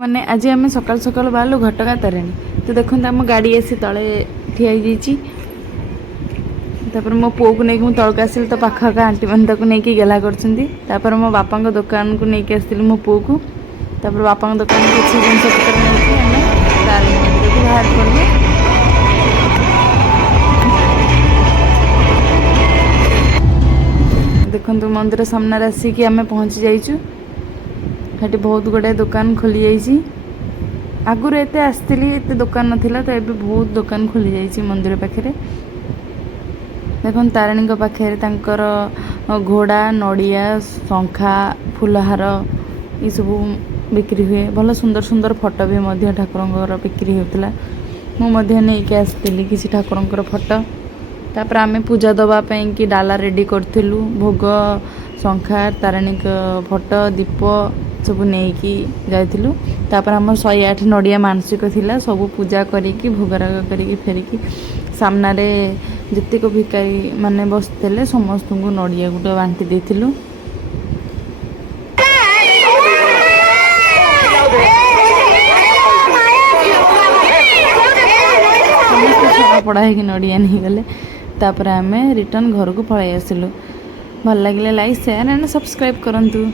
मैंने आज आम सकाल सकाल बाहर घटगाँ तारिणी तो देखते आम गाड़ी आसी तले ठिया मो पुओ को लेकिन तलक आसिल तो पाखक आंटी मैंने नहीं गेला कर मो बापा दुकान को लेकिन आसती मो पुओ को बापा दुकान किसी जिन पतर नहीं तारिणी मंदिर को बाहर पड़े। देखो मंदिर सामने आसिक आम पहुँची जाइचु। हेटी बहुत गुड़ाए दुकान खोली जाइए। आगुरी एत आसती एत दुकान नाला तो ये बहुत दुकान खोली जाइए मंदिर पाखे। देखो तारिणी पाखे घोड़ा नड़िया शंखा फुलहार ये सब बिक्री हुए। भल सुंदर सुंदर फोटो भी ठाकुर बिक्री होता। मुझे नहीं आसती किसी ठाकुर फोटो। तापर आम पूजा दवापाई कि डाला रेडी करूँ भोग शंखा तारिणी फोटो दीप सब नहीं जाइलु। आम 108 नड़िया मानसिक थिला सब पूजा करी भोगराग करी फेरिकी सामना रे जितक भिकारी माने बसते समस्त को नड़िया गुटे बांटी देथिलु। पड़ा है कि नड़िया नहीं गले। तापर आम रिटर्न घर को पलि आसिलु। भल लगे लाइक शेयर एंड सब्सक्राइब करंतु।